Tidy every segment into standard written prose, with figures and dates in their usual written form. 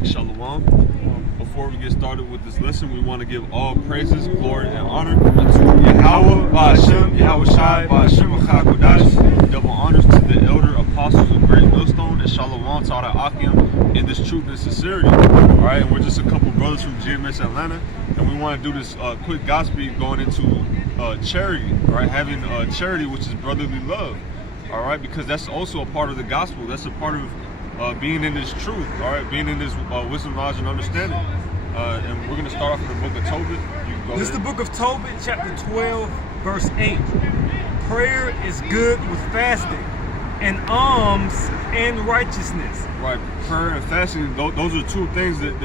Alright, Shalom. Before we get started with this lesson, we want to give all praises, glory, and honor to Yahweh, Ba'Hashem, Yahweh Shai, Ba'Hashem, Kodash. Double honors to the elder apostles of Great Millstone, and Shalom to all the Akim in this truth and sincerity. Alright, and we're just a couple brothers from GMS Atlanta, and we want to do this quick gospel going into charity, alright, having charity, which is brotherly love, alright, because that's also a part of the gospel. That's a part of being in this truth, all right, being in this wisdom, knowledge, and understanding. And we're going to start off in the book of Tobit. This is the book of Tobit, chapter 12, verse 8. Prayer is good with fasting and alms and righteousness. Right, prayer and fasting, those are two things that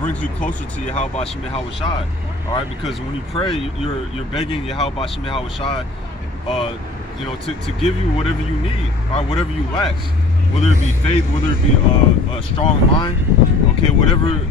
brings you closer to Yahweh Ba'Hashem Yahweh Shai. All right, because when you pray, you're begging Yahweh Ba'Hashem Yahweh Shai, you know, to give you whatever you need, or whatever you lack. Whether it be faith, whether it be a strong mind, okay, whatever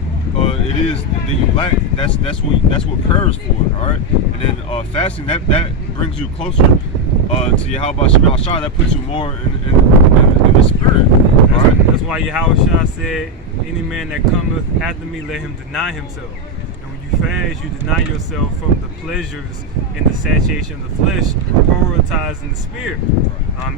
it is that you lack, that's what prayer is for, all right. And then fasting, that brings you closer to Yahweh Ba'Hashem Yahweh Shai. That puts you more in the spirit, all right. That's why Yahweh Shai said, "Any man that cometh after me, let him deny himself." And when you fast, you deny yourself from the pleasures and the satiation of the flesh, prioritizing the spirit.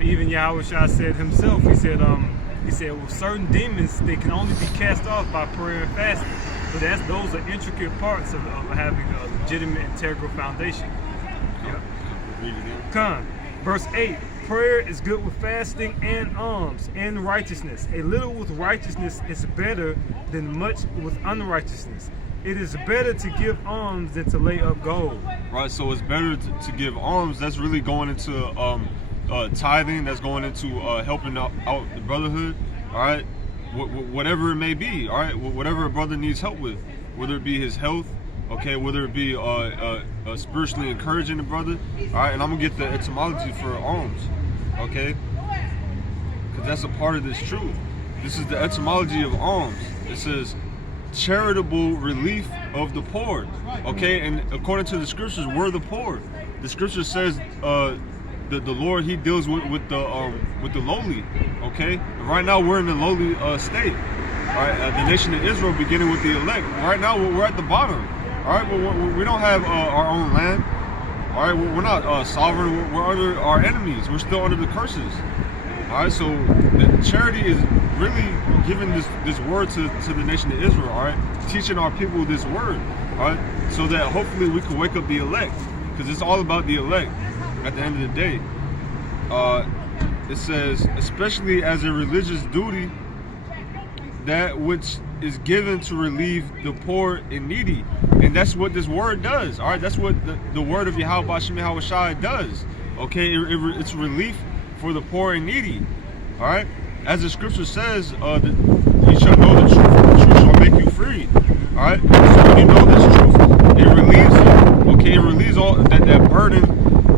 Even Yahweh Shai said himself, he said, well, certain demons, they can only be cast off by prayer and fasting. So those are intricate parts of having a legitimate, integral foundation. Come, verse 8. Prayer is good with fasting and alms and righteousness. A little with righteousness is better than much with unrighteousness. It is better to give alms than to lay up gold. Right, so it's better to give alms. That's really going into tithing. That's going into helping out the brotherhood. All right, whatever it may be. All right, whatever a brother needs help with, whether it be his health, okay, whether it be spiritually encouraging the brother. All right, and I'm gonna get the etymology for alms, okay, because that's a part of this truth. This is the etymology of alms. It says charitable relief of the poor, okay, and according to the scriptures, we're the poor. The scripture says the Lord, he deals with the lowly, okay. Right now we're in the lowly state, all right. The nation of Israel, beginning with the elect. Right now we're at the bottom, all right. We don't have our own land, all right. We're not sovereign. We're under our enemies. We're still under the curses, all right. So the charity is really giving this word to the nation of Israel, all right, teaching our people this word, all right, so that hopefully we can wake up the elect, because it's all about the elect at the end of the day. It says, especially as a religious duty, that which is given to relieve the poor and needy. And that's what this word does, all right. That's what the word of Yahweh Ba'Hashem Yahweh Shai does, okay. It's relief for the poor and needy, all right. As the scripture says, you shall know the truth, and the truth shall make you free. All right. So when you know this truth, it relieves you. Okay, it relieves all that burden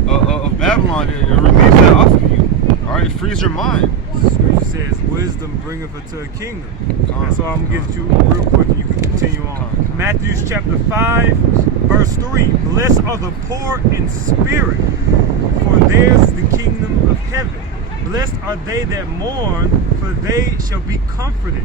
of Babylon. It relieves that off of you. All right, it frees your mind. The scripture says, "Wisdom bringeth unto a kingdom." And so I'm gonna get you real quick, and you can continue on. Matthew chapter 5, verse 3. Blessed are the poor in spirit, for theirs is the kingdom of heaven. Blessed are they that mourn, for they shall be comforted.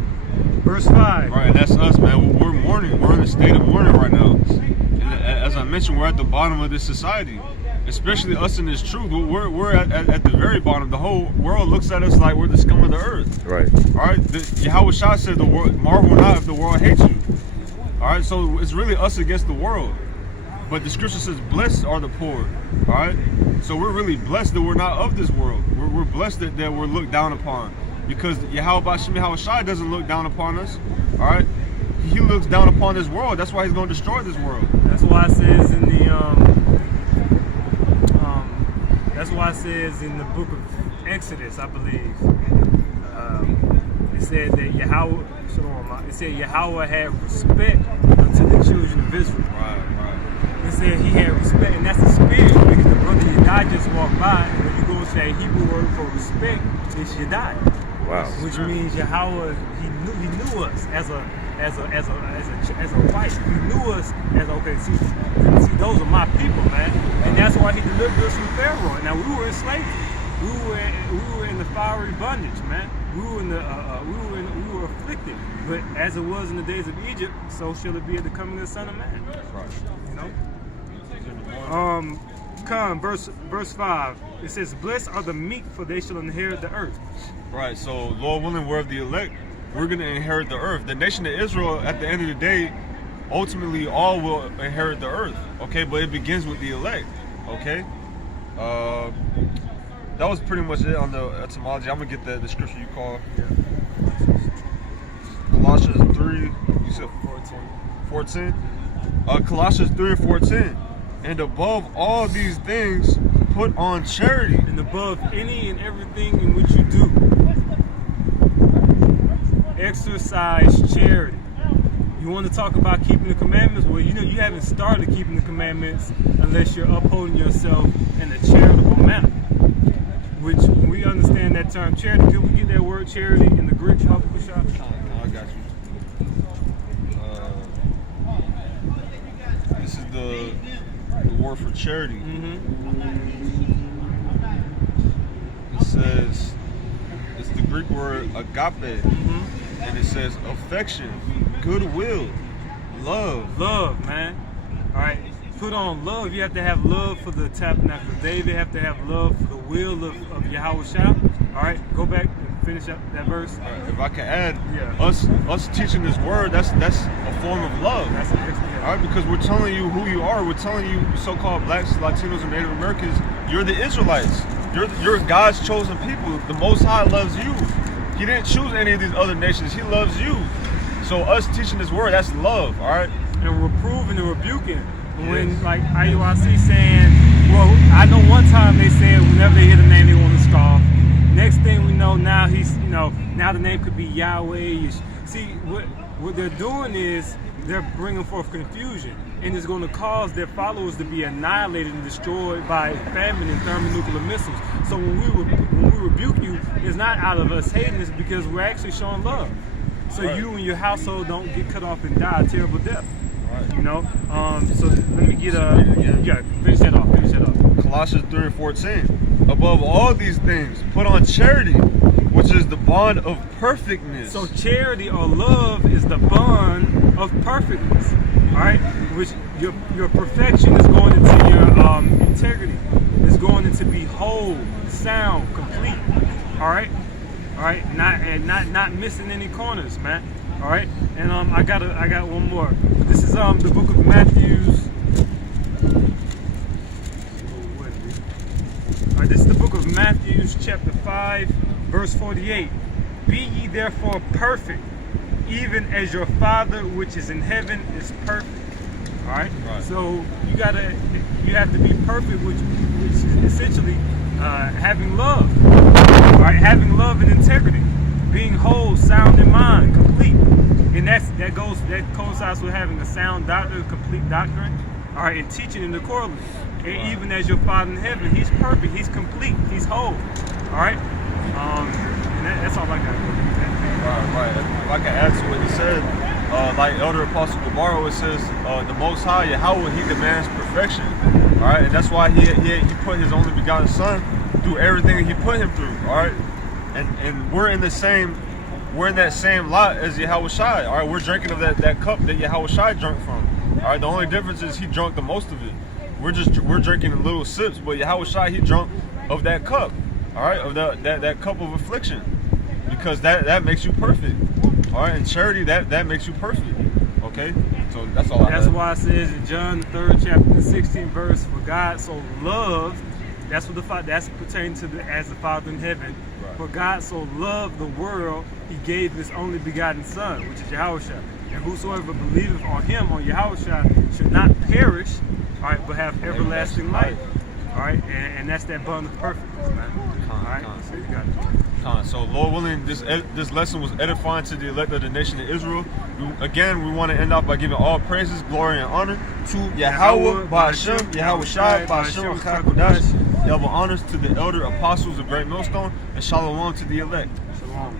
Verse 5. Right, and that's us, man. We're mourning. We're in a state of mourning right now. And as I mentioned, we're at the bottom of this society, especially us in this truth. We're at the very bottom. The whole world looks at us like we're the scum of the earth. Right. All right. Yahweh Shai said, "The world marvel not if the world hates you." All right. So it's really us against the world. But the scripture says, "Blessed are the poor." All right. So we're really blessed that we're not of this world. We're blessed that we're looked down upon, because Yahweh Ba'Hashem Yahweh Shai doesn't look down upon us. All right. He looks down upon this world. That's why he's going to destroy this world. That's why it says in the that's why it says in the book of Exodus, I believe, it said that Yahweh had respect unto the children of Israel. Right. It said he had respect, and that's the spirit, because the brother Yadai just walked by, and when you go to that Hebrew word for respect, it's Yadai. Wow. Which means Yahweh, he knew us as a wife. He knew us as, okay, see, those are my people, man. And that's why he delivered us from Pharaoh. Now, we were in slavery. We were in the fiery bondage, man. We were afflicted. perfected. But as it was in the days of Egypt, so shall it be at the coming of the Son of Man. Right. You know? Come, verse 5. It says, "Blessed are the meek, for they shall inherit the earth." Right. So, Lord willing, we're of the elect. We're going to inherit the earth. The nation of Israel, at the end of the day, ultimately all will inherit the earth. Okay, but it begins with the elect. Okay. That was pretty much it on the etymology. I'm gonna get the scripture you call. Colossians 3. You said 14. Colossians 3 and 14. And above all these things, put on charity. And above any and everything in which you do, exercise charity. You want to talk about keeping the commandments? Well, you know you haven't started keeping the commandments unless you're upholding yourself in a charitable manner. Which, when we understand that term charity, can we get that word charity in the Greek? I got you. This is the word for charity. It says, it's the Greek word agape, and it says affection, goodwill, love. Love, man. All right. Put on love. You have to have love for the tabernacle of David. You have to have love for the will of Yahushua. All right. Go back and finish up that verse. If I can add, Yeah. us teaching this word, that's a form of love. That's an excellent. All right, because we're telling you who you are. We're telling you, so-called blacks, Latinos, and Native Americans, you're the Israelites. You're God's chosen people. The Most High loves you. He didn't choose any of these other nations. He loves you. So us teaching this word, that's love. All right. And reproving and rebuking. When like IUIC saying, well, I know one time they said whenever they hear the name they want to scoff. Next thing we know, now now the name could be Yahweh. See, what they're doing is they're bringing forth confusion, and it's going to cause their followers to be annihilated and destroyed by famine and thermonuclear missiles. So when we rebuke you, it's not out of us hating, it's because we're actually showing love. So Right. you and your household don't get cut off and die a terrible death. Right. You know, so let me get finish that off. Colossians 3 and 14. Above all these things, put on charity, which is the bond of perfectness. So charity or love is the bond of perfectness. All right, which your perfection is going into your integrity. It's going into be whole, sound, complete. All right, not missing any corners, man. All right, and I got one more. This is the book of Matthew's. All right, this is the book of Matthew, chapter 5, verse 48. Be ye therefore perfect, even as your Father which is in heaven is perfect. All right. So you have to be perfect, which is essentially having love. All right, having love and integrity, being whole, sound in mind, complete. And that coincides with having a sound doctrine, complete doctrine, all right, and teaching in the accordingly. And even as your Father in heaven, He's perfect, He's complete, He's whole. All right, and that's all I got. Right. If I can add to what he said, like Elder Apostle Gabaro, it says the Most High Yahweh, He demands perfection. All right, and that's why he put His only begotten Son through everything that He put Him through. All right, and we're in that same lot as Yahushua. All right, we're drinking of that cup that Yahushua drank from. All right, the only difference is He drunk the most of it. We're drinking in little sips, but Yahushua, He drunk of that cup. All right, of that cup of affliction, because that makes you perfect. All right, and charity that makes you perfect. Okay, so that's all. That's why it says in John 3rd chapter, the 16th verse, for God so loved. That's pertaining to as the Father in heaven. Right. For God so loved the world, He gave His only begotten Son, which is Yahushua. And whosoever believeth on Him, on Yahushua, should not perish, all right, but have everlasting life. All right, and that's that bond of perfectess, man. All right, so you got it. So Lord willing, this lesson was edifying to the elect of the nation of Israel. We want to end off by giving all praises, glory, and honor to Yahweh, Ba'ashem, Yahushua, Ba'ashem, Kakodash. Double honors to the elder apostles of Great Millstone, and shalom to the elect. Shalom.